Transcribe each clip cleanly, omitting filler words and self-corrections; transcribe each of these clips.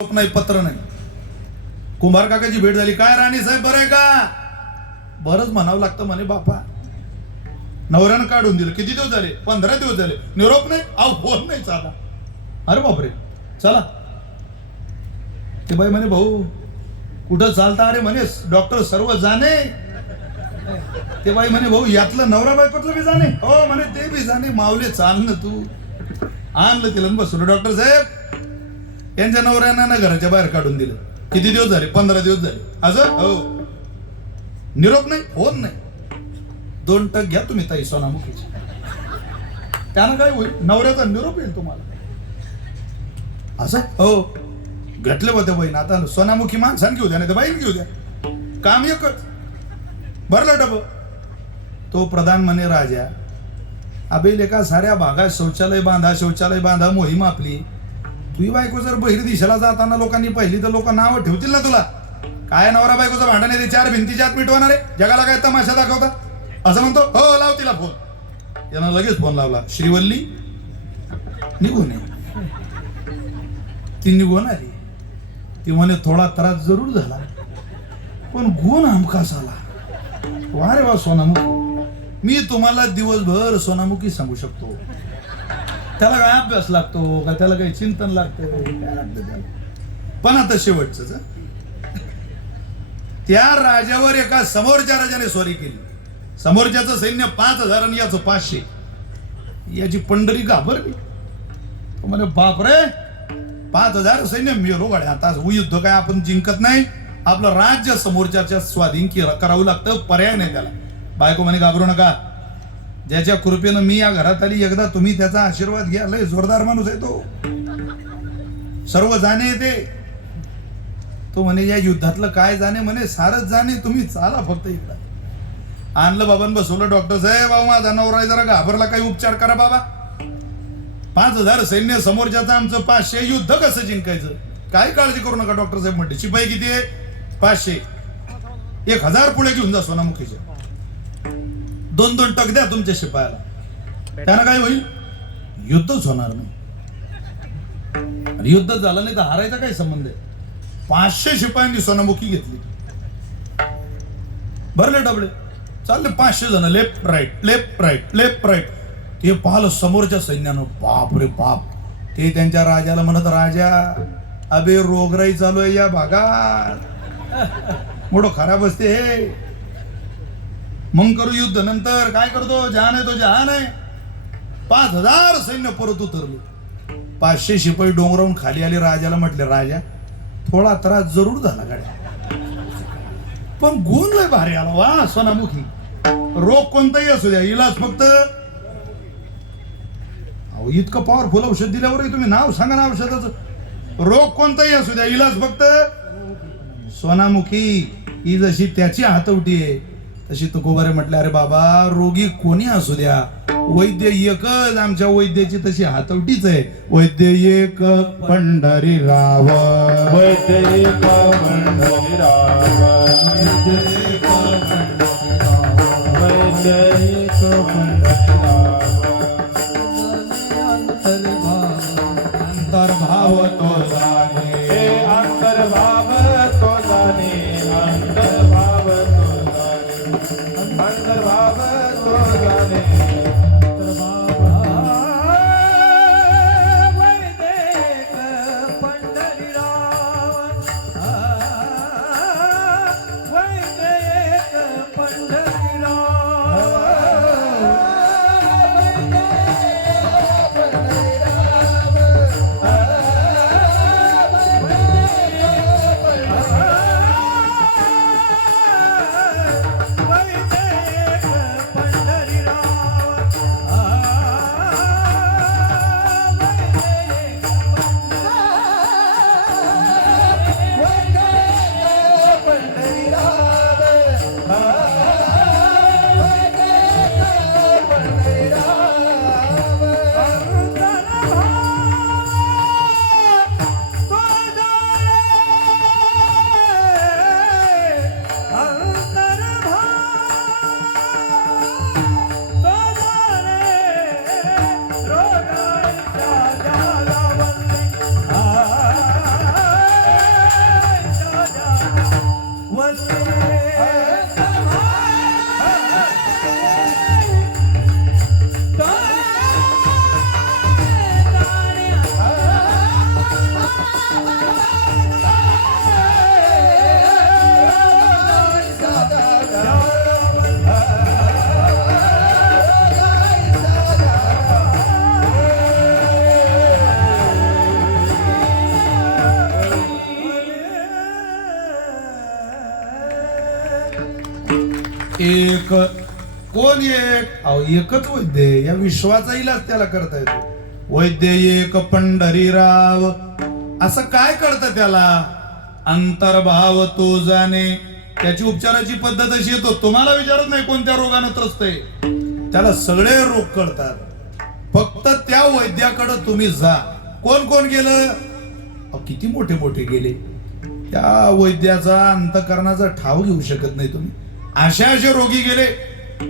नाही, पत्र नाही. कुंभार काकाची भेट झाली. काय राणी साहेब बरं आहे का? बरंच म्हणावं लागतं म्हणे बापा. नवऱ्यानं काढून दिलं. किती दिवस झाले? 15 दिवस झाले. निरोप नाही, अहो फोन नाही चाला. अरे बापरे, चला. ते बाई म्हणे भाऊ कुठं चालता? अरे म्हणे डॉक्टर सर्व जाणे. ते बाई म्हणे भाऊ यातलं नवरा बायकोतलं बी जाणे. हो म्हणे ते बी जाणे. माऊले चाल ना तू. आणलं तिला बसवलं. डॉक्टर साहेब यांच्या नवऱ्यानं ना घराच्या बाहेर काढून दिलं. किती दिवस झाले? 15 दिवस झाले. असं हो. निरोप नाही, फोन नाही. 2 टक घ्या तुम्ही ताई सोनामुखीची. त्यानं काय होईल? नवऱ्याचा निरोप येईल तुम्हाला. असं हो. घेतले होते बहीण. आता सोनामुखी माणसाने घेऊ द्या, नाही तर बाईन घेऊ द्या. काम एकच. भरलं डब. तो प्रधान म्हणे राजा अबे लेका साऱ्या भागात शौचालय बांधा मोहीम आपली. तुझी बायको जर बहिर दिशेला जाताना लोकांनी पहिली तर लोक नावं ठेवतील ना तुला. काय नवरा बायकोचं भांडण आहे ते 4 भिंतीच्या आत मिटवणार आहे? जगाला काय तमाशा दाखवता? असं म्हणतो. हो लाव तिला फोन. यानं लगेच फोन लावला. श्रीवल्ली निघून ये. ती निघून आली. ती म्हणे थोडा त्रास जरूर झाला पण गुण हमखास आला. वा रे वा सोनामुखी. मी तुम्हाला दिवसभर सोनामुखी सांगू शकतो. त्याला काय अभ्यास लागतो का? त्याला काही चिंतन लागतं काय लागतं त्याला? पण आता शेवटच त्या राजावर एका समोरच्या राजाने स्वारी केली. समोरच्याचं सैन्य 5000 आणि याचं 500. याची पंढरी घाबरली. तो म्हणे बापरे 5000 सैन्य मेलो गाड्या. आता युद्ध काय आपण जिंकत नाही. आपलं राज्य समोरच्या स्वाधीन करावं लागतं. पर्याय नाही त्याला. बायको म्हणे घाबरू नका. ज्याच्या कृपेनं मी या घरात आली एकदा तुम्ही त्याचा आशीर्वाद घ्या. लय जोरदार माणूस आहे तो. सर्व जाणे येते. तो म्हणे या युद्धातलं काय जाणे? म्हणे सारच जाणे. तुम्ही चाला फक्त इकडं. आणलं बाबांनी बसवलं. डॉक्टर साहेब बाबा माझा नवरा जरा घाबरला, काही उपचार करा बाबा. 5000 सैन्य समोरच्याचं आमचं 500. युद्ध कसं जिंकायचं? काय काळजी करू नका डॉक्टर साहेब म्हणते. शिपाई किती आहे? 500. 1000 पुढे घेऊन जा सोनामुखीचे. 2 टक द्या तुमच्या शिपायाला. त्यानं काय होईल? युद्धच होणार नाही. युद्ध झालं नाही तर हारायचा काय संबंध आहे? 500 शिपायांनी सोनामुखी घेतली. भरले डबळे. चालले 500 जण. Left right left right left right. ते पाहिलं समोरच्या सैन्यानं. बाप रे बाप. ते त्यांच्या राजाला म्हणत राजा अबे रोगराई चालू आहे या भागात. मोठं खराब असते हे. मग करू युद्ध नंतर. काय करतो? जहान आहे तो जहान आहे. 5000 सैन्य परत उतरले. 500 शिपाई डोंगरावून खाली आले. राजाला म्हटले राजा थोडा त्रास जरूर झाला गाड्या पण गुण लय भारी आला. वा सोनामुखी. रोग कोणताही असू द्या इलाज फक्त. अहो इतकं पॉवरफुल औषध दिल्यावर तुम्ही नाव सांगा ना औषधाचं. रोग कोणताही असू द्या इलाज फक्त सोनामुखी. ही जशी त्याची हातवटी आहे तशी तुकोबारे म्हटले अरे बाबा रोगी कोणी असू द्या वैद्य एकच. आमच्या वैद्याची तशी हातवटीच आहे. वैद्य एक पंढरीराव. वैद्य एक पंढरीराव. वैद्य एक पंढरीराव. अंतर्भाव तो जाणे. अंतर्भाव तो जाणे. अंतर्भाव तो जाणे. अंतर्भाव तो जाणे. एक कोण एक अहो एकच वैद्य आहे. या विश्वाचा इलाज त्याला करता येतो. वैद्य एक पंढरीराव. असं काय कळतं त्याला? अंतर्भाव तो जाणे. त्याची उपचाराची पद्धत अशी येतो. तुम्हाला विचारत नाही कोणत्या रोगानं त्रस्त आहे, त्याला सगळे रोग कळतात. फक्त त्या वैद्याकडे तुम्ही जा. कोण कोण गेलं? अहो किती मोठे मोठे गेले. त्या वैद्याचा अंतकरणाचा ठाव घेऊ शकत नाही तुम्ही. असे रोगी गेले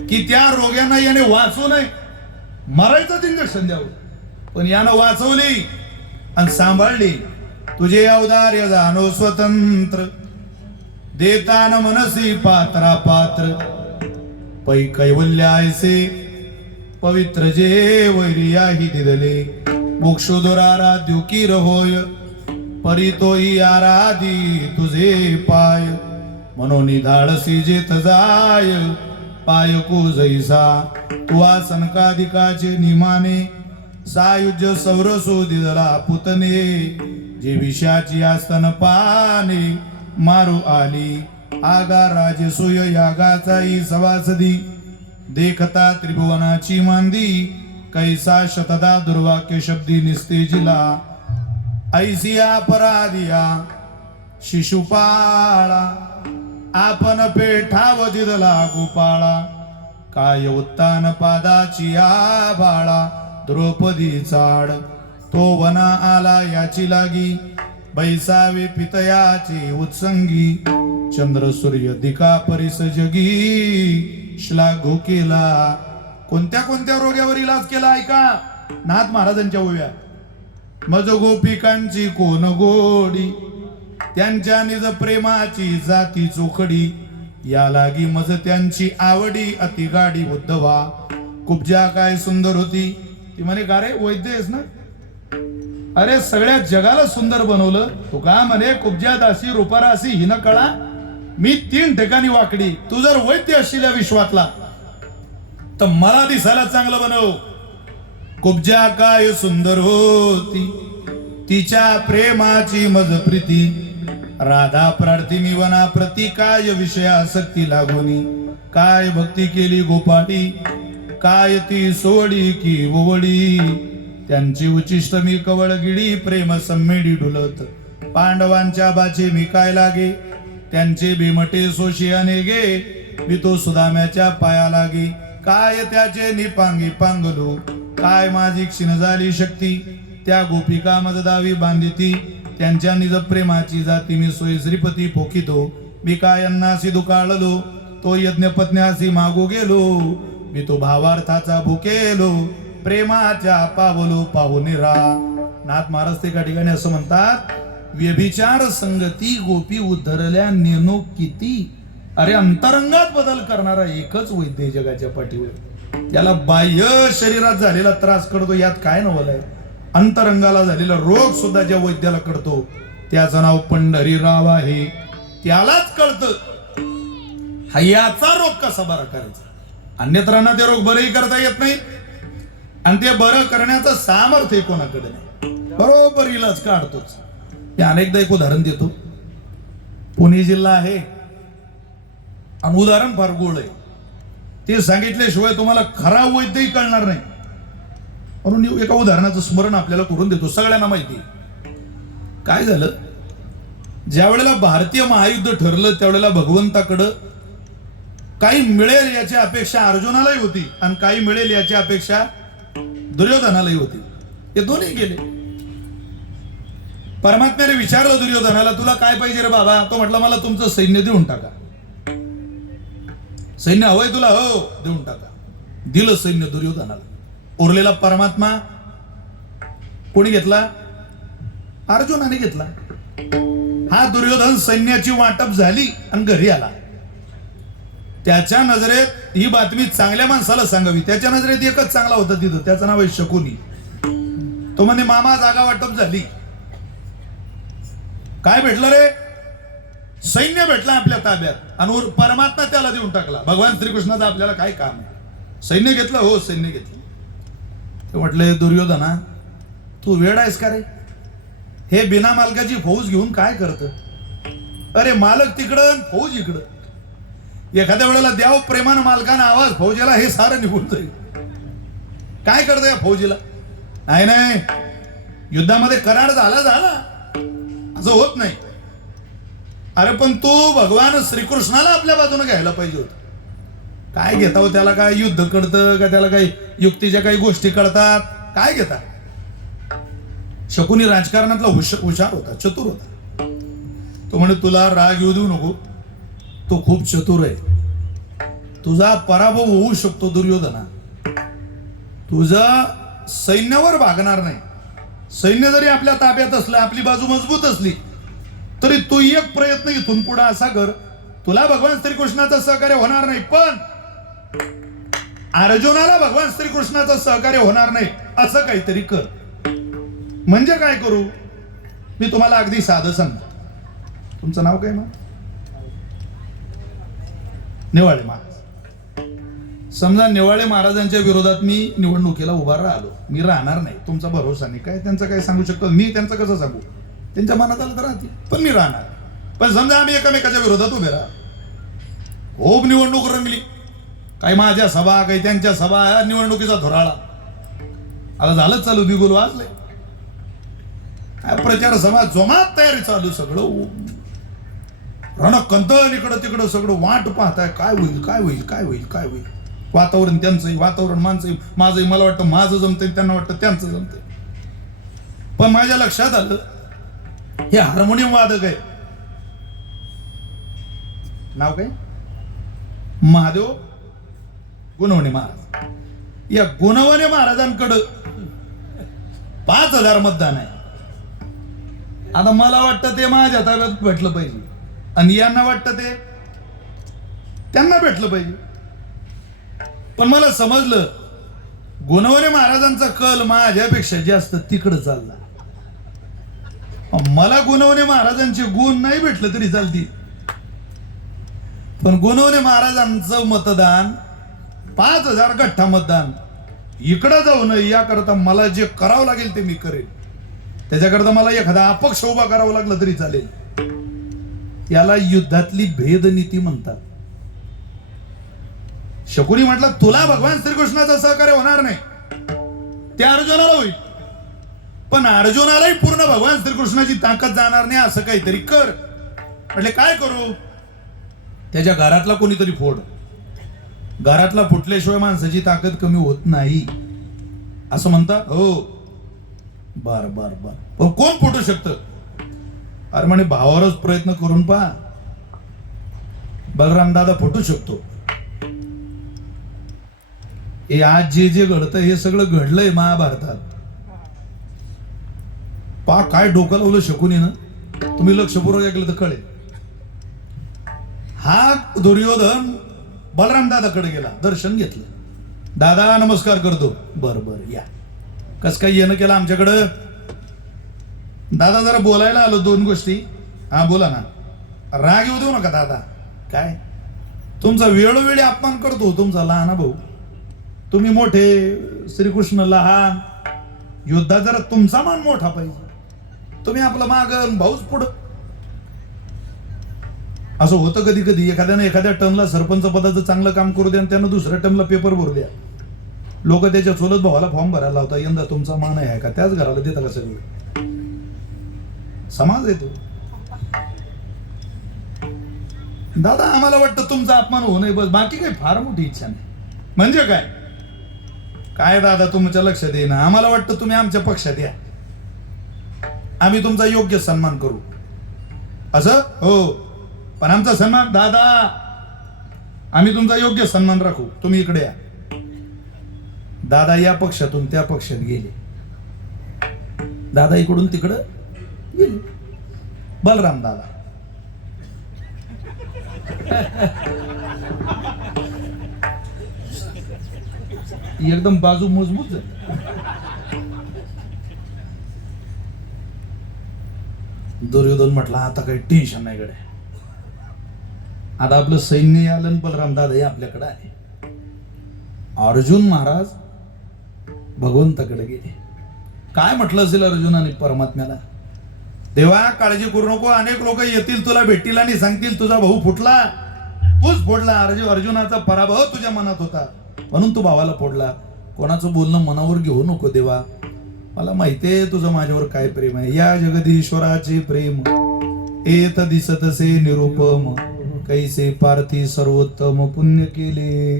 की त्या रोग्यांना याने वाचवू नये, मरायचं इंजेक्शन द्यावं, पण यानं वाचवली आणि सांभाळली. तुझे अवदार्य जाणो स्वतंत्र, देतान मनसी पात्रा पात्र. पै कैवल्यायसे पवित्र जे वैरियाही दिदले. मोक्षोदराराध्यो की रहोय, परितोही आराधी तुझे पाय. मनोनी धाडसी जेत जाय, पाय को जैसा तू आसनकादिकाचे निमाने. सायुज्य सौरसो दिदला पुतने, जे विषाची आस्तन पाने. मारू आली आगा राजसूय यागाचाही सवासदी. देखता त्रिभुवनाची मांदी, कैसा शतदा दुर्वाक्य शब्दी निस्तेजिला. ऐसिया परादिया शिशुपाळा, आपण पेठाव दिदला गोपाळा. काय उत्तान पादाची आबाळा, द्रौपदी चाड तो वना आला याची लागी. बैसावे पितयाची उत्संगी, चंद्र सूर्य दिका परिस जगी. श्लाघो केला. कोणत्या कोणत्या रोग्यावर इलाज केला ऐका. नाथ महाराजांच्या ओव्या. मज गोपिकांची कोण गोडी, त्यांच्या निज प्रेमाची जाती चोखडी. या लागी मज त्यांची आवडी, अति गाडी उद्धवा. कुब्जा काय सुंदर होती. ती म्हणे का रे वैद्य आहेस ना, अरे सगळ्या जगाला सुंदर बनवलं. तू का म्हणे कुब्जा दासी रूपारासी हिन कळा. मी 3 ठिकाणी वाकडी. तू जर वैद्य असशील या विश्वातला तर मला दिसायला चांगलं बनव. कुब्जा काय सुंदर होती, तिच्या प्रेमाची मज प्रीती. राधा प्रार्थिनी वना प्रति, काय विषय आसक्ती लागोनी. काय भक्ती केली गोपाळी, काय ती सोडी की ओवडी. त्यांची उचिष्ट मी कवळगिडी, प्रेम सम्मेडी डुलत. पांडवांच्या बाचे मी काय लागे, त्यांचे भीमटे सोशी अनेगे. मी तो सुदाम्याच्या पाया लागे, काय त्याचे निपांगी पांगलो. काय माझी क्षीण झाली शक्ती, त्या गोपिका मजदावी बांधिती. त्यांच्या निज प्रेमाची जाती मी सोय श्रीपती फोकितो. मी काय अन्नासी दुकाळलो, तो यज्ञ पत्न्यासी मागो गेलो. मी तो भावार्थाचा भुकेलो, प्रेमाच्या पावलो पाहुनिरा. नाथ महाराज ते एका ठिकाणी असं म्हणतात, व्यभिचार संगती गोपी उद्धरल्या नेनो किती. अरे अंतरंगात बदल करणारा एकच वैद्य जगाच्या पाठीवर. त्याला बाह्य शरीरात झालेला त्रास कळतो, यात काय नवल आहे. अंतरंगाला झालेला रोग सुद्धा ज्या वैद्याला कळतो त्याचं नाव पंढरीराव आहे. त्यालाच कळतं हा याचा रोग कसा बरा करायचा. अन्यत्रांना ते रोग बरेही करता येत नाही आणि ते बरं करण्याचं सामर्थ्य कोणाकडे नाही. बरोबर इलाज काढतोच. मी अनेकदा एक उदाहरण देतो. पुणे जिल्हा आहे आणि उदाहरण फार गोड आहे. ते सांगितल्याशिवाय तुम्हाला खरा वैद्यही कळणार नाही. म्हणून एका उदाहरणाचं स्मरण आपल्याला करून देतो. सगळ्यांना माहिती काय झालं. ज्या वेळेला भारतीय महायुद्ध ठरलं त्यावेळेला भगवंताकडं काही मिळेल याची अपेक्षा अर्जुनालाही होती आणि काही मिळेल याची अपेक्षा दुर्योधनालाही होती. हे दोन्ही गेले. परमात्म्याने विचारलं दुर्योधनाला, तुला काय पाहिजे रे बाबा. तो म्हटलं मला तुमचं सैन्य देऊन टाका. सैन्य हवंय तुला, हो देऊन टाका. दिलं सैन्य दुर्योधनाला. उरलेला परमात्मा कोणी घेतला? अर्जुनाने घेतला. हा दुर्योधन सैन्याची वाटप झाली आणि घरी आला. त्याच्या नजरेत ही बातमी चांगल्या माणसाला सांगावी. त्याच्या नजरेत एकच चांगला होता तिथं, त्याचं नाव आहे शकुनी. तो म्हणे मामा जागा वाटप झाली. काय भेटलं रे? सैन्य भेटलं आपल्या ताब्यात आणि परमात्मा त्याला देऊन टाकला. भगवान श्रीकृष्णाचं आपल्याला काय काम आहे. सैन्य घेतलं, हो सैन्य घेतलं. ते म्हटले दुर्योधना तू वेड आहेस का रे. हे बिना मालकाची फौज घेऊन काय करत. अरे मालक तिकडं फौज इकडं. एखाद्या वेळेला द्याव प्रेमानं मालकानं आवाज फौजीला, हे सारं निघून जाईल. काय करतं या फौजीला? नाही, युद्धामध्ये करार झाला असं होत नाही. अरे पण तू भगवान श्रीकृष्णाला आपल्या बाजूने घ्यायला पाहिजे होत. काय घेता हो त्याला? काय युद्ध कळतं का त्याला? काही युक्तीच्या काही गोष्टी कळतात? काय घेता? शकुनी राजकारणातला हुशार होता, चतुर होता. तो म्हणे तुला राग येऊ देऊ नको, तो खूप चतुर आहे. तुझा पराभव होऊ शकतो दुर्योधना. तुझा सैन्यावर भागणार नाही. सैन्य जरी आपल्या ताब्यात असलं, आपली बाजू मजबूत असली, तरी तू एक प्रयत्न इथून पुढे असा कर, तुला भगवान श्रीकृष्णाचं सहकार्य होणार नाही, पण अर्जुनाला भगवान श्रीकृष्णाचं सहकार्य होणार नाही असं काहीतरी कर. म्हणजे काय करू? मी तुम्हाला अगदी साधं सांगतो. तुमचं नाव काय? मग नेवाळे महाराज. समजा नेवाळे महाराजांच्या विरोधात मी निवडणुकीला उभा राहिलो, मी राहणार नाही, तुमचा भरोसा नाही. काय त्यांचं काय सांगू शकतो मी? त्यांचं कसं सांगू? त्यांच्या मनात आलं तर राहते, पण मी राहणार. पण समजा आम्ही एकमेकाच्या विरोधात उभे राहा, खूप निवडणूक रंगली, काही माझ्या सभा, काही त्यांच्या सभा, निवडणुकीचा धुराळा. आता झालं चालू, बिगुल वाजले, प्रचार सभा जोमात तयारी चालू, सगळं रणकंतन इकडं तिकडं, सगळं वाट पाहताय काय होईल काय होईल काय होईल काय होईल. वातावरण त्यांचंही, वातावरण माणसंही, माझंही. मला वाटतं माझं जमतंय, त्यांना वाटतं त्यांचं जमतंय. पण माझ्या लक्षात आलं हे हार्मोनियम वादक आहे. नाव काय? महादेव गुणवणे महाराज. या गुणवणे महाराजांकडं 5,000 मतदान आहे. आता मला वाटतं ते माझ्या ताब्यात भेटलं पाहिजे, आणि यांना वाटतं ते त्यांना भेटलं पाहिजे. पण मला समजलं गुणवणे महाराजांचा कल माझ्यापेक्षा जास्त तिकडं चालला. मला गुणवणे महाराजांचे गुण नाही भेटलं तरी चालतील, पण गुणवणे महाराजांचं मतदान 5,000 गठ्ठा मतदान इकडं जाऊ नये याकरता मला जे करावं लागेल ते मी करेन. त्याच्याकरता मला एखादा अपक्ष उभा करावा लागला तरी चालेल. याला युद्धातली भेदनीती म्हणतात. शकुनी म्हटलं तुला भगवान श्रीकृष्णाचं सहकार्य होणार नाही, ते अर्जुनाला होईल, पण अर्जुनालाही पूर्ण भगवान श्रीकृष्णाची ताकद जाणार नाही असं काहीतरी कर. म्हटले काय करू? त्याच्या घरातला कोणीतरी फोड. घरातला फुटल्याशिवाय माणसाची ताकद कमी होत नाही असं म्हणतात. हो, बर बर बर. कोण फुटू शकतं? अरे म्हणे भावावरच प्रयत्न करून पहा, बलराम दादा फुटू शकतो. हे आज जे जे घडतं हे सगळं घडलंय महाभारतात. पा काय डोकं लावलं शकुनीनं, तुम्ही लक्षपूर्वक ऐकलं तर कळेल. हा दुर्योधन बलराम दादाकडे गेला, दर्शन घेतलं. दादा नमस्कार करतो. बर बर या. कस काय येणं केलं आमच्याकडं? दादा जरा बोलायला आलो 2 गोष्टी. हा बोला ना. राग येऊ देऊ नका दादा. काय तुमचा वेळोवेळी अपमान करतो तुमचा लहान भाऊ. तुम्ही मोठे, श्रीकृष्ण लहान. युद्धात जरा तुमचा मान मोठा पाहिजे. तुम्ही आपलं मागं, भाऊच पुढं. असं होतं कधी कधी. एखाद्यानं एखाद्या टर्मला सरपंच पदाचं चांगलं काम करू द्या आणि त्यानं दुसऱ्या टर्मला पेपर भरू द्या. लोक त्याच्या चुलत भावाला फॉर्म भरायला लावता, यंदा तुमचा मान आहे का? त्याच घराला देता का सगळं? समाज येतो. दादा आम्हाला वाटतं तुमचा अपमान होऊ नये बस, बाकी काही फार मोठी इच्छा नाही. म्हणजे काय? काय दादा तुमच्या लक्षात येईना. आम्हाला वाटतं तुम्ही आमच्या पक्षात या, आम्ही तुमचा योग्य सन्मान करू. असं हो, पण आमचा सन्मान दादा, आम्ही तुमचा योग्य सन्मान राखू, तुम्ही इकडे या. दादा या पक्षातून त्या पक्षात गेले, दादा इकडून तिकडं गेले. बलराम दादा एकदम बाजू मजबूत झाली. दुर्योधन म्हटला आता काही टेन्शन नाही गड्या, आता आपलं सैन्य आलं आणि बलराम दादा हे आपल्याकडे आहे. अर्जुन महाराज भगवंताकडे गेले. काय म्हटलं असेल अर्जुनाने परमात्म्याला? देवा काळजी करू नको, अनेक लोक येतील तुला भेटील आणि सांगतील तुझा भाऊ फुटला. तूच फोडला. अर्जुनाचा पराभव तुझ्या मनात होता म्हणून तू भावाला फोडला. कोणाचं बोलणं मनावर घेऊ नको देवा. मला माहितीये तुझं माझ्यावर काय प्रेम आहे. या जगदीश्वराचे प्रेम एत दिसतसे निरुपम, कैसे पार्थी सर्वोत्तम पुण्य केले.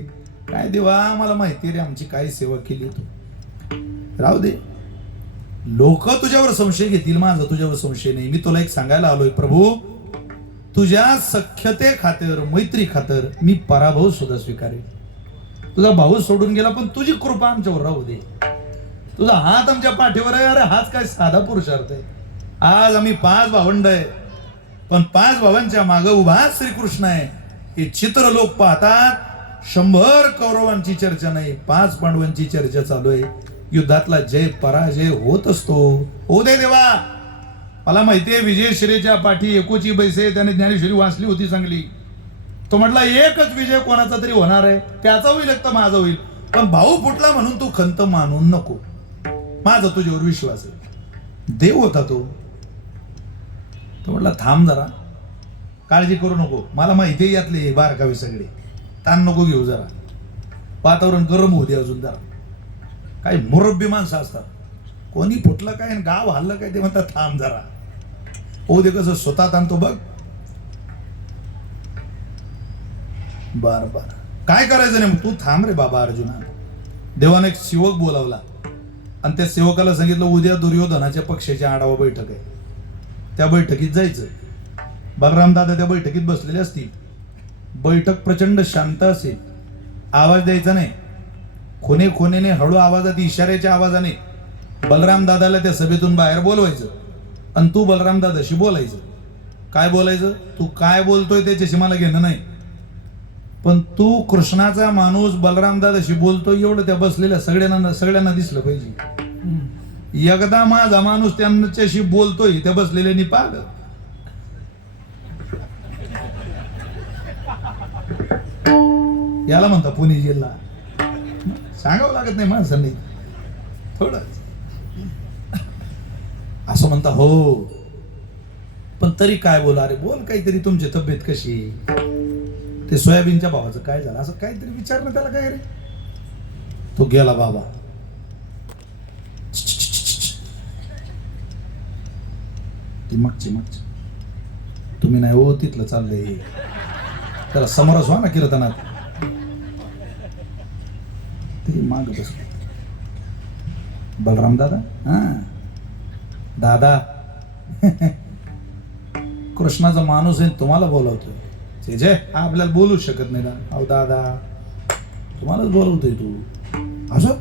काय देवा मला माहिती रे आमची काय सेवा केली तू. राहू दे, लोक तुझ्यावर संशय घेतील, माझा तुझ्यावर संशय नाही. मी तुला एक सांगायला आलोय प्रभू, तुझ्या सख्यते खातर मैत्री खातर मी पराभव सुद्धा स्वीकारेन. तुझा भाऊ सोडून गेला पण तुझी कृपा आमच्यावर राहू दे. तुझा हात आमच्या पाठीवर आहे. अरे हाच काय साधा पुरुषार्थ आहे. आज आम्ही 5 भावंड आहे पण 5 भावांच्या मागे उभा श्रीकृष्ण आहे. हे चित्र लोक पाहतात. 100 कौरवांची चर्चा नाही, 5 पांडवांची चर्चा चालू आहे. युद्धातला जय पराजय होत असतो. हो दे देवा. मला माहितीये विजयश्रीच्या पाठी एकोची बैसे त्याने ज्ञानेश्वरी वाचली होती चांगली. तो म्हटला एकच विजय कोणाचा तरी होणार आहे, त्याचा होईल एक तर माझा होईल. पण भाऊ फुटला म्हणून तू खंत मानून नको. माझा तुझ्यावर विश्वास आहे. देव होता तो. तो म्हटला थांब जरा, काळजी करू नको. मला माहिती आहे यातले बारकावे सगळे. ताण नको घेऊ जरा. वातावरण गरम होऊ दे अजून जरा. काही मुरब्बी माणसं असतात. कोणी फुटलं काय आणि गाव हल्लं काय ते म्हणतात थांब जरा. हो दे कसं स्वतः आणतो बघ. बर बर काय करायचं नाही. तू थांब रे बाबा अर्जुना. देवाने एक सेवक बोलावला आणि त्या सेवकाला सांगितलं उद्या दुर्योधनाच्या पक्षाची आढावा बैठक आहे, त्या बैठकीत जायचं. बलराम दादा त्या बैठकीत बसलेले असतील. बैठक प्रचंड शांत असेल. आवाज द्यायचा नाही. खोने खोनेने हळू आवाजात इशाऱ्याच्या आवाजाने बलराम दादाला त्या सभेतून बाहेर बोलवायचं आणि तू बलराम दादाशी बोलायचं. काय बोलायचं? तू काय बोलतोय त्याच्याशी मला घेणं नाही, पण तू कृष्णाचा माणूस बलराम दादाशी बोलतोय एवढं त्या बसलेल्या सगळ्यांना दिसलं पाहिजे. एकदा माझा माणूस त्यांच्याशी बोलतोय त्या बसलेल्यानी पाहिलं. याला म्हणता पुणे जिल्हा. सांगावं लागत नाही माणसांनी थोडं असं म्हणता. हो पण तरी काय बोला. अरे बोल काहीतरी. तुमची तब्येत कशी, ते सोयाबीनच्या भावाचं काय झालं, असं काहीतरी विचारणं त्याला काय रे. तो गेला बाबा. ती मागची तुम्ही नाही हो तिथलं चाललंय. त्याला समरस व्हा ना कीर्तनात. ते माग बस. बलराम दादा. हा दादा कृष्णाचा माणूस आहे तुम्हाला बोलवतोय. जय आपल्याला बोलू शकत नाही ना. अहो दादा तुम्हालाच बोलवतोय तू. असं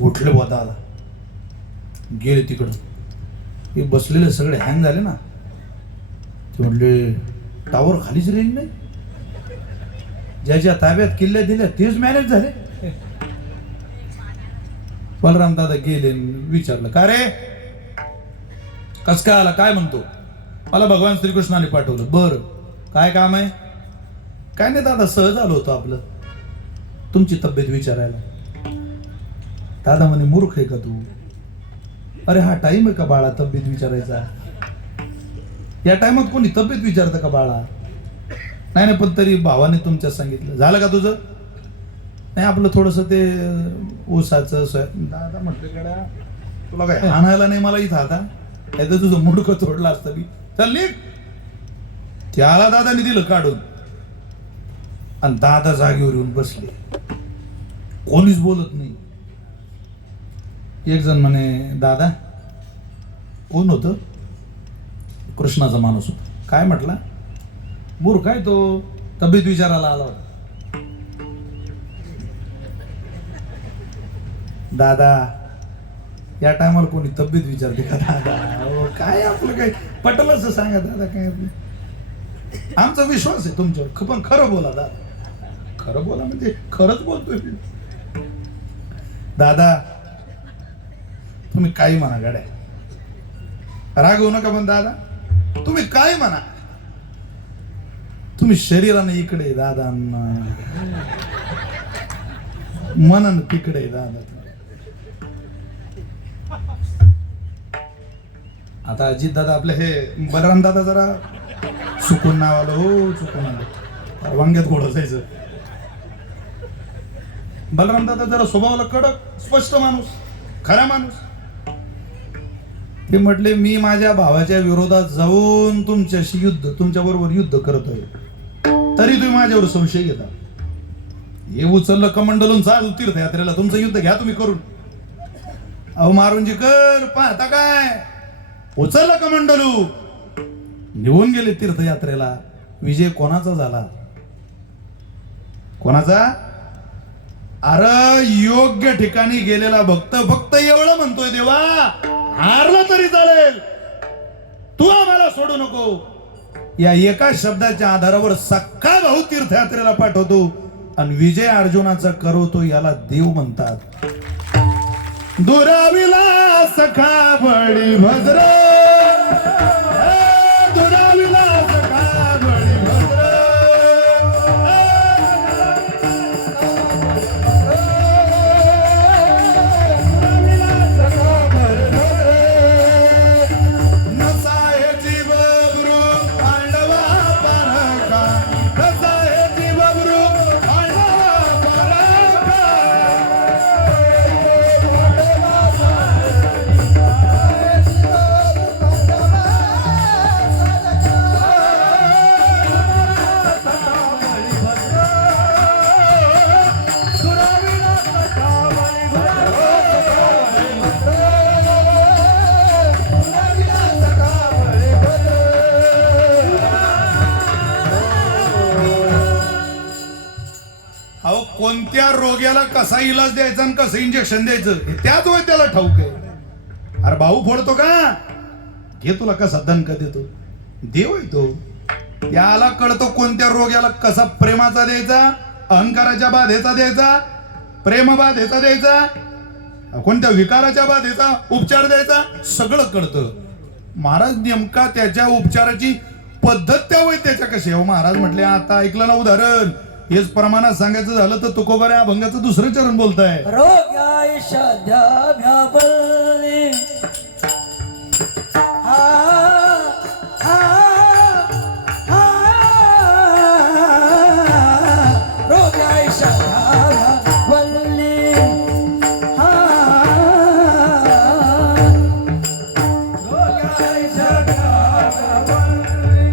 उठले बा दादा. गेले तिकडं. हे बसलेले सगळे हँग झाले ना. ते म्हटले टावर खालीच रेंज नाही. ज्याच्या ताब्यात किल्ल्या दिल्या तेच मॅनेज झाले. बलराम दादा गेले. विचारलं का रे कस काय आला, काय म्हणतो. मला भगवान श्रीकृष्णाने पाठवलं. बर काय काम आहे. काय नाही दादा सहज आलो होतो आपलं तुमची तब्येत विचारायला. दादा म्हणे मूर्ख आहे का तू. अरे हा टाइम आहे का बाळा तब्येत विचारायचा. या टाइमात कोणी तब्येत विचारतं का बाळा. नाही पण तरी भावाने तुमच्या सांगितलं. झालं का तुझं. नाही आपलं थोडस ते ऊसाचं दादा म्हटलं कडा तुला काय आणायला नाही मला इथं आता. नाही तर तुझं मुडकं तोडलं असतं मी. चल निघ. त्याला दादाने दिलं काढून आणि दादा जागेवर येऊन बसले. कोणीच बोलत नाही. एक जण म्हणे दादा कोण होतं. कृष्णाचा माणूस होता. काय म्हटला. मूर्ख आहे तो तब्येत विचारायला आला होता. दादा या टायमाला कोणी तब्येत विचारते का दादा. काय आपलं काय पटलंच सांगा दादा. काय आमचा विश्वास आहे तुमच्यावर पण खरं बोला दादा. खरं बोला म्हणजे खरंच बोलतोय दादा. तुम्ही काही म्हणा गाड्या राग होऊ नका. पण दादा तुम्ही काय म्हणा. तुम्ही शरीराने इकडे दादा मनन तिकडे दादा. आता अजित दादा आपले हे बलराम दादा जरा चुकून नाव आलं. हो चुकून आलं. वांग्यात गोड असायचं. बलराम दादा जरा स्वभावाला कडक स्पष्ट माणूस, खरा माणूस. ते म्हटले मी माझ्या भावाच्या विरोधात जाऊन तुमच्या बरोबर युद्ध करत आहे, तरी तुम्ही माझ्यावर संशय घेता. हे उचललं कमंडलून चाल तीर्थयात्रेला, तुमचं युद्ध घ्या तुम्ही करून. अहो मारुंजी कर पाहता काय, उचललं कमंडलू, निघून गेले तीर्थयात्रेला. विजय कोणाचा झाला? कोणाचा? अरे योग्य ठिकाणी गेलेला भक्त फक्त एवढं म्हणतोय, देवा हारला तरी चालेल, तू आम्हाला सोडू नको. या एका शब्दाच्या आधारावर सख्खा भाऊ तीर्थयात्रेला पाठवतो आणि विजय अर्जुनाचा करवतो, याला देव म्हणतात. दुराविला सखा बळी भद्र, दुराविला सखा बळी भद्र, कोणत्या रोग्याला कसा इलाज द्यायचा आणि कसं इंजेक्शन द्यायचं हे त्याच वेळी त्याला ठाऊक आहे. अरे भाऊ फोडतो का, घे तुला कसा दणका देतो, देव आहे तो. त्याला कळतो कोणत्या रोग्याला कसा प्रेमाचा द्यायचा, अहंकाराच्या बाधेचा द्यायचा, प्रेम बाधेचा द्यायचा, कोणत्या विकाराच्या बाधेचा उपचार द्यायचा, सगळं कळतं. महाराज नेमका त्याच्या उपचाराची पद्धत त्या वेळी त्याच्या कशी आहे. महाराज म्हटले आता ऐकलं ना उदाहरण, हेच प्रमाणात सांगायचं झालं तर तुकोबा या अभंगाचं दुसरं चरण बोलताय. रोग्याय साध्या भ्याबल्ली रोग्याय साध्या भ्याबल्ली रोग्याय साध्या भ्याबल्ली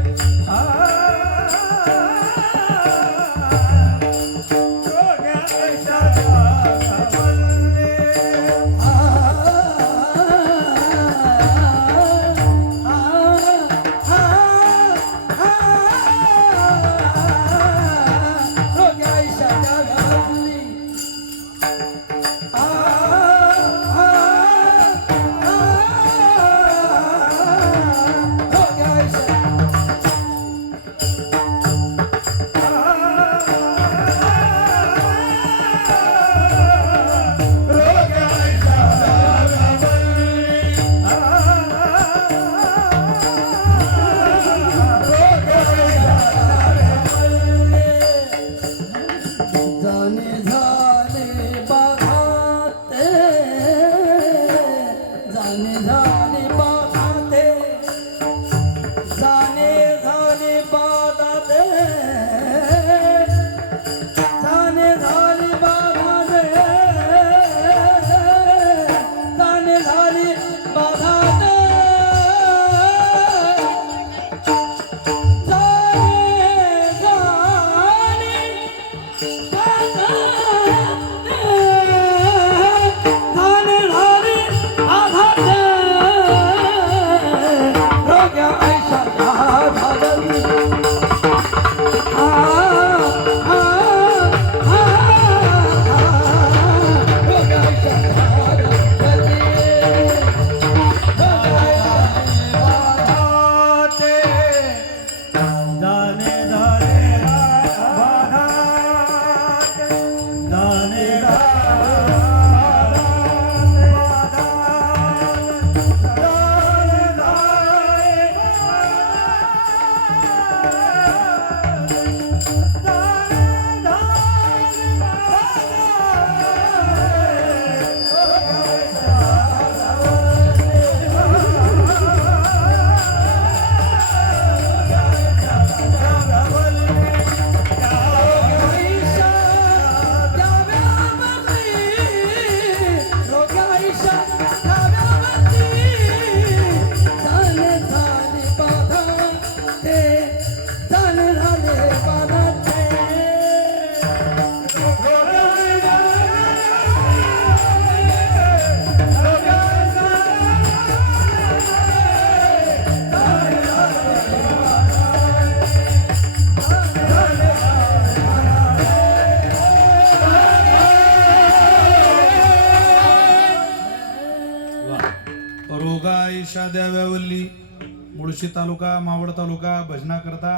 मुळशी तालुका, मावळ तालुका भजना करता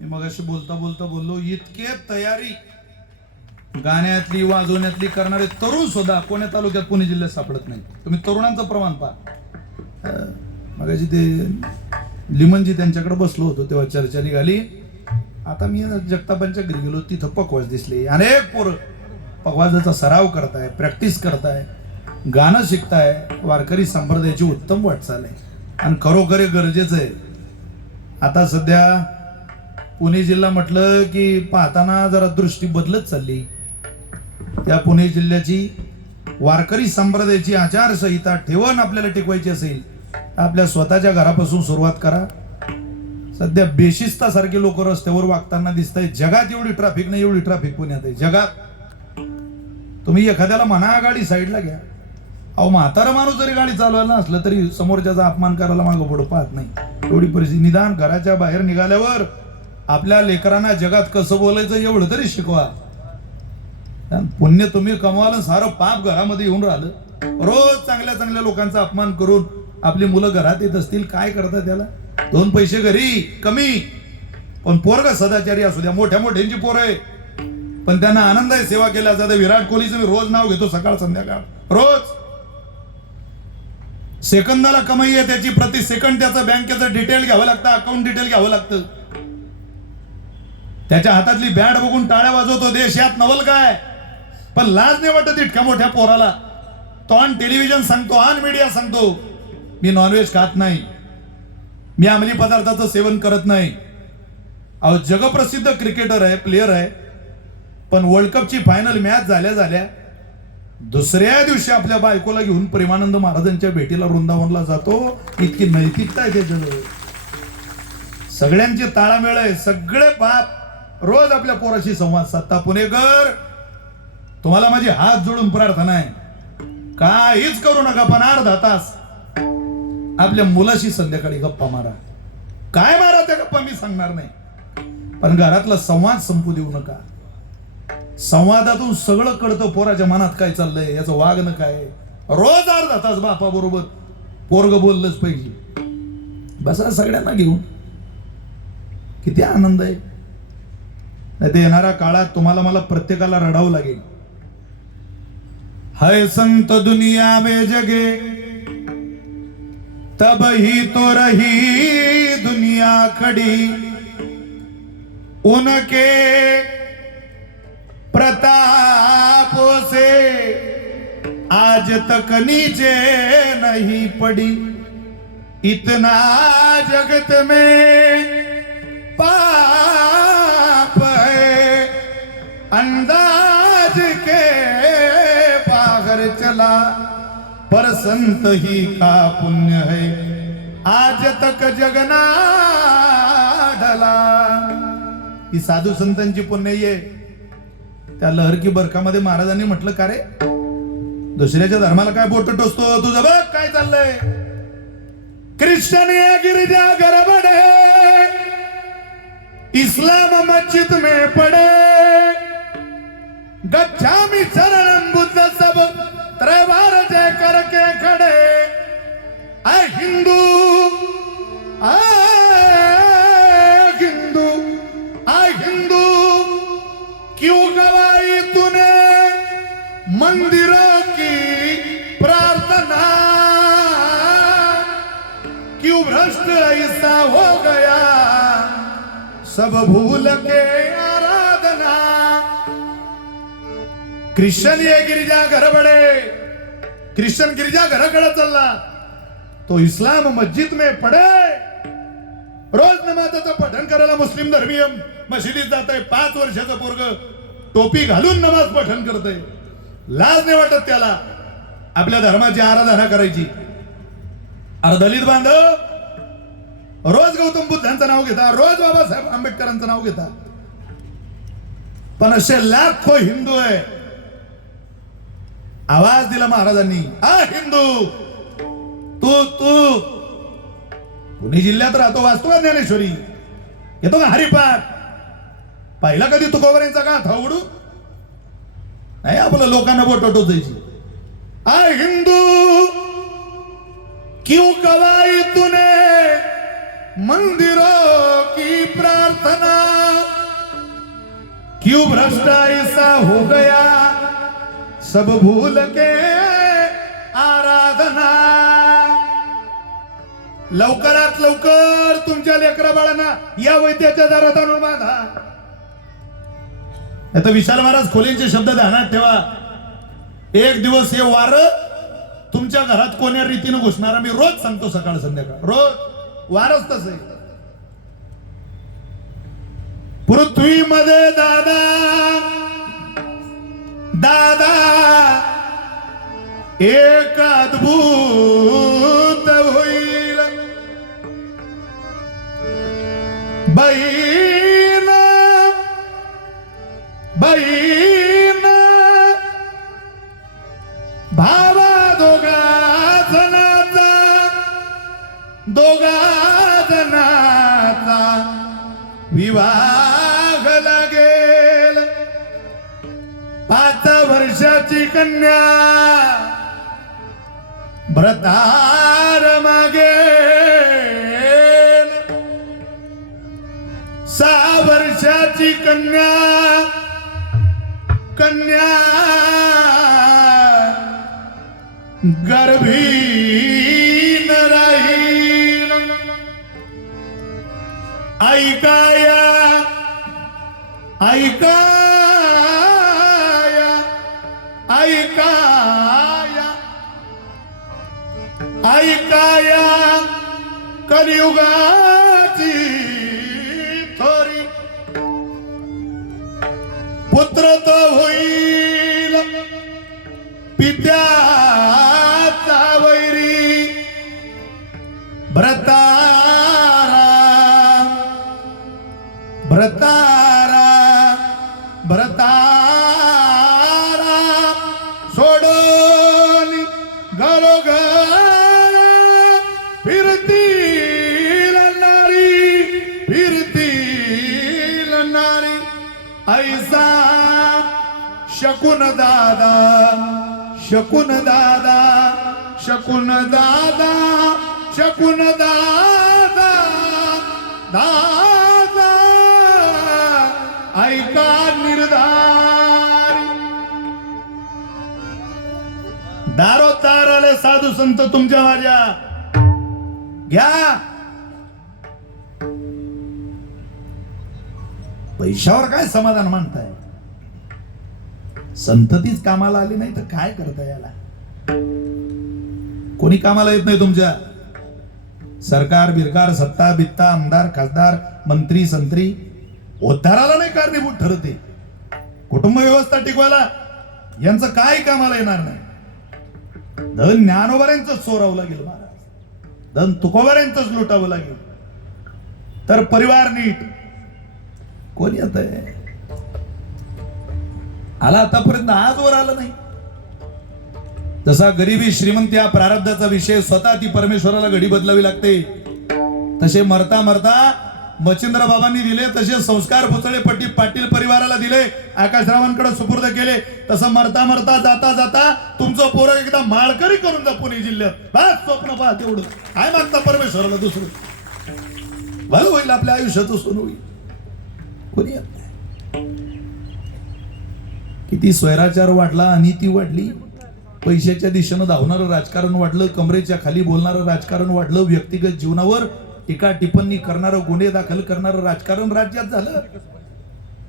मी मगाशी बोलता बोललो, इतके तयारी गाण्यातली वाजवण्यातली करणारे तरुण सुद्धा कोण्या तालुक्यात पुणे जिल्ह्यात सापडत नाही. तुम्ही तरुणांचं प्रमाण पहा. मगाशी ते लिमनजी त्यांच्याकडे बसलो होतो तेव्हा चर्चा निघाली. आता मी जगतापांच्या घरी गेलो, तिथं पकवाज दिसले. अनेक पोरं पकवाजाचा सराव करताय, प्रॅक्टिस करताय, गाणं शिकताय. वारकरी संप्रदायाची उत्तम वाटचाल आहे आणि खरोखर गरजेचं आहे. आता सध्या पुणे जिल्हा म्हटलं की पाहताना जरा दृष्टी बदलत चालली. त्या पुणे जिल्ह्याची वारकरी संप्रदायाची आचारसंहिता ठेवून आपल्याला टिकवायची असेल आपल्या स्वतःच्या घरापासून सुरुवात करा. सध्या बेशिस्तासारखे लोक रस्त्यावर वागताना दिसत आहेत. जगात एवढी ट्रॅफिक नाही, एवढी ट्रॅफिक पुण्यात आहे. जगात तुम्ही एखाद्याला म्हणा गाडी साईडला घ्या, अहो म्हातारा माणूस जरी गाडी चालवायला असलं तरी समोरच्याचा अपमान करायला मागं पुढं पाहत नाही. एवढी परिस्थिती. निदान घराच्या बाहेर निघाल्यावर आपल्या लेकरांना जगात कसं बोलायचं एवढं तरी शिकवा. पुण्य तुम्ही कमवाल, सारं पाप घरामध्ये येऊन राहिलं. रोज चांगल्या चांगल्या लोकांचा अपमान करून आपली मुलं घरात येत असतील, काय करतात त्याला? 2 पैसे घरी कमी, पण पोरग सदाचारी असू द्या. मोठ्या मोठ्यांची पोरं आहे पण त्यांना आनंद आहे सेवा केल्या जाते. विराट कोहलीचं मी रोज नाव घेतो, सकाळ संध्याकाळ रोज. सेकंदाला कमाई आहे त्याची, प्रति सेकंद त्याचं बँकेचं डिटेल घ्यावं लागतं, अकाउंट डिटेल घ्यावं लागतं. त्याच्या हातातली बॅट बघून टाळ्या वाजवतो देश. यात नवल काय? पण लाज नाही वाटत इतक्या मोठ्या पोराला. तो ऑन टेलिव्हिजन सांगतो, ऑन मीडिया सांगतो मी नॉनव्हेज खात नाही, मी अंमली पदार्थाचं सेवन करत नाही. अहो जगप्रसिद्ध क्रिकेटर आहे, प्लेयर आहे, पण वर्ल्ड कपची फायनल मॅच झाल्या दुसऱ्या दिवशी आपल्या बायकोला घेऊन प्रेमानंद महाराजांच्या भेटीला वृंदावनला जातो. इतकी नैतिकता आहे त्याच्याजवळ. सगळ्यांचे ताळमेळ आहे. सगळे बाप रोज आपल्या पोराशी संवाद साधता. पुणेकर, तुम्हाला माझी हात जोडून प्रार्थना आहे, काहीच करू नका पण अर्धा तास आपल्या मुलाशी संध्याकाळी गप्पा मारा. काय मारा त्या गप्पा मी सांगणार नाही, पण घरातला संवाद संपू देऊ नका. संवादातून सगळं कळतं पोराच्या मनात काय चाललंय, याचं वागणं काय. रोज अर्धा तास बापा बरोबर पोरग बोललंच पाहिजे. बसा सगळ्यांना घेऊन, किती आनंद आहे. नाही ते येणाऱ्या काळात तुम्हाला मला प्रत्येकाला रडावं लागेल. है संत दुनिया में जगे तब ही तो रही दुनिया खड़ी, उनके प्रतापों से आज तक नीचे नहीं पड़ी. इतना जगत में पाप है अंदाज के बाहर चला, पर संत ही का पुण्य है आज तक जगना ढला. ही साधू संतांची पुण्य आहे. त्या लहर की बरकामध्ये महाराजांनी म्हटलं, का रे दुसऱ्याच्या धर्माला काय बोट टोचतो, तुझं बघ काय चाललंय. ख्रिश्चन ये गिरजा घर बड़े, इस्लाम मस्जिद में पड़े, गच्छामि शरणं बुद्ध सब त्रैवार जय करके खड़े. आए हिंदू, हिंदू क्यों गवाई तूने मंदिरों की प्रार्थना, क्यों भ्रष्ट ऐसा हो गया सब भूल के आराधना. ख्रिश्चन ये गिरजा घर बड़े, ख्रिश्चन गिरजा घराकडे चालला, तो इस्लाम मस्जिद में पडे. रोज नमाजाचं पठण करायला मुस्लिम धर्मीय मशिदीत जात आहे. 5 वर्षाचं पोरग टोपी घालून नमाज पठण करतय. लाज नाही वाटत त्याला आपल्या धर्माची आराधना करायची. अरे दलित बांधव रोज गौतम बुद्धांचं नाव घेता, रोज बाबासाहेब आंबेडकरांचं नाव घेता, पण असे लाखो हिंदू आहे. आवाज दिला महाराजांनी, हा हिंदू तू तू पुणे जिल्ह्यात राहतो, वाचतो का ज्ञानेश्वरी, येतो का हरिपाठ, पहिला कधी तुकोबऱ्यांचा का था उघडू नाही. आपलं लोकांना बोट टोचायची. आय हिंदू क्यों गवाई तूने मंदिरों की प्रार्थना क्यों भ्रष्ट ऐसा हो गया सब भूल के आराधना. लवकरात लवकर तुमच्या लेकरा बाळांना या वैद्याच्या दारात आणून बांधा. आता विशाल महाराज खोलेंचे शब्द ध्यानात ठेवा. एक दिवस हे वार तुमच्या घरात कोण्या रीतीने घुसणार मी रोज सांगतो सकाळ संध्याकाळ रोज वारच तसे. पृथ्वीमध्ये दादा दादा एक अद्भुत होईल. बहीण बहीण भावा दोघा जनाचा विवाह लागेल. 5 वर्षाची कन्या व्रतार मागेल. 6 वर्षाची कन्या गर्भीन राहील. ऐकाया ऐकाया ऐकाया ऐकाया कलियुगाची थोरी. पुत्र तो होईल पित्याचा वैरी. भ्रतारा भ्रतारा भ्रतारा सोडून घरोघर फिरतील नारी ऐसा शकून दादा शकून दादा शकून दादा शकून दादा दादा ऐका निर्धार. दारोदार आले साधू संत तुमच्या माझ्या घ्या. पैशावर काय समाधान मानताय. संततीच कामाला आली नाही तर काय करता याला. कोणी कामाला येत नाही तुमच्या. सरकार बिरकार सत्ता बित्ता आमदार खासदार मंत्री संत्री उद्धाराला नाही कारणीभूत ठरते. कुटुंब व्यवस्था टिकवायला यांचं काय कामाला येणार नाही. धन ज्ञानोबाऱ्यांच चोरावं लागेल महाराज. धन तुकोबाऱ्यांच लुटावं लागेल तर परिवार नीट. कोणी येत आहे आला आतापर्यंत आजवर आलं नाही. जसा गरिबी श्रीमंती हा प्रारब्धाचा विषय स्वतः ती परमेश्वराला घडी बदलावी लागते तसे मरता मरता मच्छिंद्र बाबांनी दिले तसे संस्कार भोसले पाटील परिवाराला दिले आकाशरावांकडे सुपूर्द केले. तसं मरता मरता जाता जाता तुमचं पोरं एकदा माळकरी करून जा पुणे जिल्ह्यात. बस स्वप्न पहा तेवढं काय मागता परमेश्वराला दुसरं. भलं होईल आपल्या आयुष्याचं सोनं होईल. कोणी येत नाही. किती स्वैराचार वाढला अनिती वाढली. पैशाच्या दिशेनं धावणारं राजकारण वाढलं. कमरेच्या खाली बोलणारं राजकारण वाढलं. व्यक्तिगत जीवनावर टीका टिप्पणी करणारं गुन्हे दाखल करणारं राजकारण राज्यात झालं.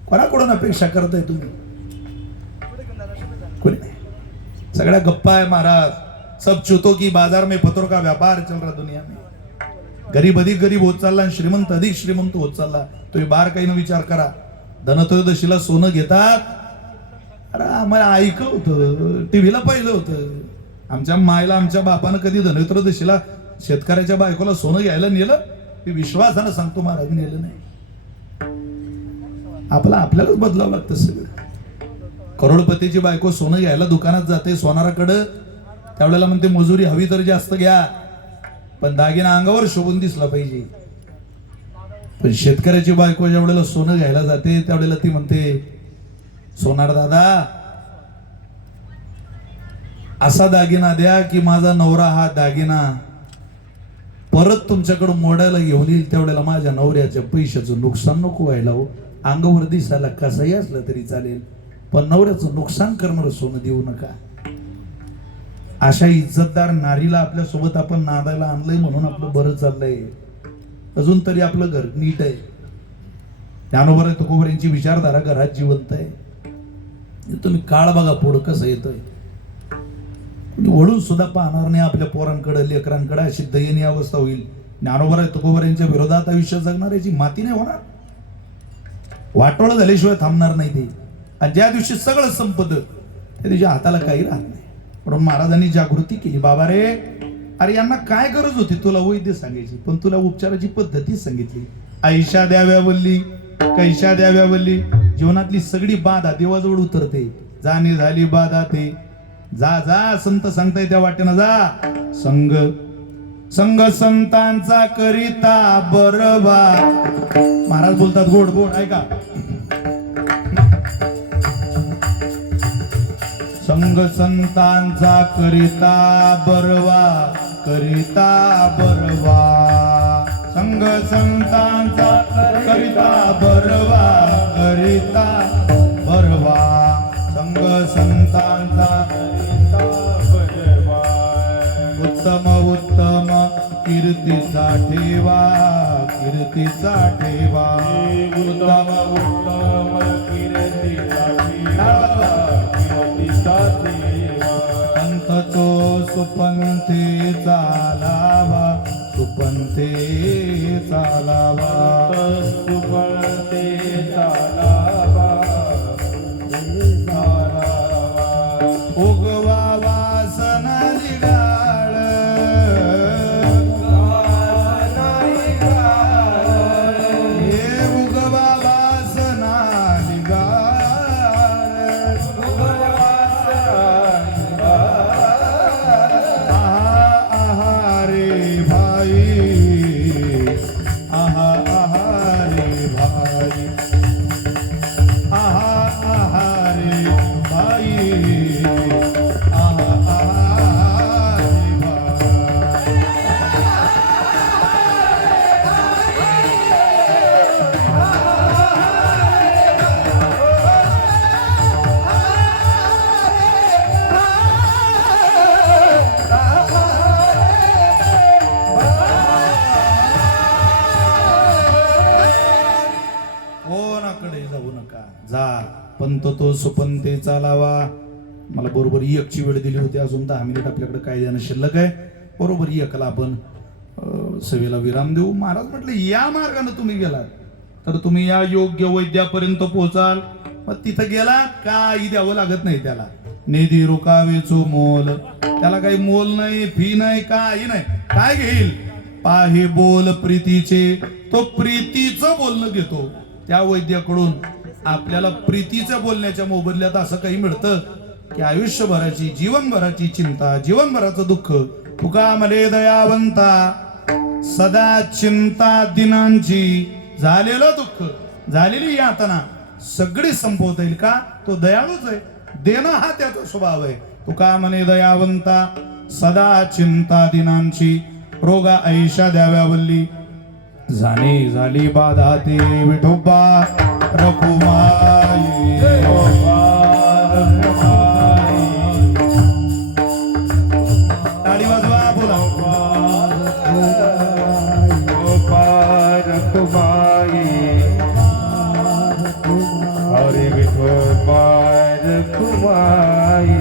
कोणाकडून अपेक्षा करताय तुम्ही. कोणी नाही. सगळ्या गप्पा आहे महाराज. सब चुतो की बाजार में पत्रों का व्यापार चल रहा दुनिया में. गरीब अधिक गरीब होत चालला आणि श्रीमंत अधिक श्रीमंत होत चालला. तुम्ही बार काही न विचार करा. धनत्रयोदशीला सोनं घेतात. अरे आम्हाला ऐकलं होतं टीव्हीला पाहिलं होतं. आमच्या मायला आमच्या बापानं कधी धनत्रयोदशीला शेतकऱ्याच्या बायकोला सोनं घ्यायला नेलं. मी विश्वासानं सांगतो महाराज नेलं नाही. आपल्यालाच बदलावं लागतं सगळं. करोडपतीची बायको सोनं घ्यायला दुकानात जाते सोनाराकडं. त्यावेळेला म्हणते मजुरी हवी तर जास्त घ्या पण दागिना अंगावर शोभून दिसला पाहिजे. पण शेतकऱ्याची बायको ज्या वेळेला सोनं घ्यायला जाते त्यावेळेला ती म्हणते सोनार दादा असा दागिना द्या की माझा नवरा हा दागिना परत तुमच्याकडून मोडायला घेऊन येईल त्यावेळेला माझ्या नवऱ्याच्या पैशाचं नुकसान नको व्हायला हो. अंगावर दिसायला कसंही असलं तरी चालेल, पण नवऱ्याचं नुकसान करणारं सोनं देऊ नका. अशा इज्जतदार नारीला आपल्या सोबत आपण नादायला आणलंय म्हणून आपलं बरं चाललंय. अजून तरी आपलं घर नीट आहे. ज्ञानोबा तुकोबा यांची विचारधारा घरात जिवंत आहे. तुम्ही काळ बघा पुढं कसं येतोय. वळून सुद्धा पाहणार नाही आपल्या पोरांकडे लेकरांकडे. अशी दयनीय अवस्था होईल. ज्ञानोबा तुकोबा यांच्या विरोधात आयुष्य जगणाऱ्याची माती नाही होणार. वाटोळं झाल्याशिवाय थांबणार नाही ते. आणि ज्या दिवशी सगळं संपत त्या दिवशी हाताला काही राहत नाही. म्हणून महाराजांनी जागृती केली. बाबा रे, अरे यांना काय गरज होती तुला वैद्य सांगायची, पण तुला उपचाराची पद्धती सांगितली. ऐशा द्याव्या वल्ली कैशा द्याव्या वल्ली. जीवनातली सगळी बाधा देवाजवळ उतरते. जाणे झाली बाधा ते जा जा संत सांगताय त्या वाटेनं जा. संग संग संतांचा करिता बरवा. महाराज बोलतात गोड गोड ऐका. संग संतांचा करिता बरवा करिता बरवा. संग संतांचा करिता बरवा करिता बरवा. संग संतांचा करिता बरवा. उत्तम उत्तम कीर्तीचा ठेवा कीर्तीचा ठेवा. उत्तम उत्तम कीर्तीचा ठेवा कीर्तीचा ठेवा. पंथ तो सुपंथे चालावा सुपंथे चालावा सुपंथे चालावा चालावा. उगवा वासना लिगाळ हे उगवा वासना लिगाळ. आहा रे भाई आहा आहा रे भाई आहा रे भाई आहा रे भाई. कोणाकडे जाऊ नका. जा पंत तो सुपंते चालावा. मला बरोबर एकची वेळ दिली होती. अजून 10 मिनिट आपल्याकडे कायद्यानं शिल्लक आहे. बरोबर एकला आपण सभेला विराम देऊ. महाराज म्हटलं या मार्गाने तुम्ही गेलात तर तुम्ही या योग्य वैद्यापर्यंत पोहोचाल. मग तिथं गेला काही द्यावं लागत नाही त्याला. निधी रुकावेचो मोल. त्याला काही मोल नाही फी नाही काही नाही. काय घेईल पाहे बोल प्रीतीचे. तो प्रीतीचं बोलणं घेतो. त्या वैद्याकडून आपल्याला प्रीतीच्या बोलण्याच्या मोबदल्यात असं काही मिळतं की आयुष्यभराची जीवनभराची चिंता जीवनभराचं दुःख. तुका मले दयावंता सदा चिंता दिनांची. झालेलं दुःख झालेली यातना सगळी संपवता येईल का. तो दयाळूच आहे. देणं हा त्याचा स्वभाव आहे. तुका मने दयावंता सदा चिंता दिनांची. रोगा ऐशा द्याव्या वल्ली. जाणे झाली बाधा ते विठोबा रखुमाई. टाळी वाजवा बोला. रखुमाई हरे विठोबा रखुमाई.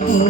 विठोबा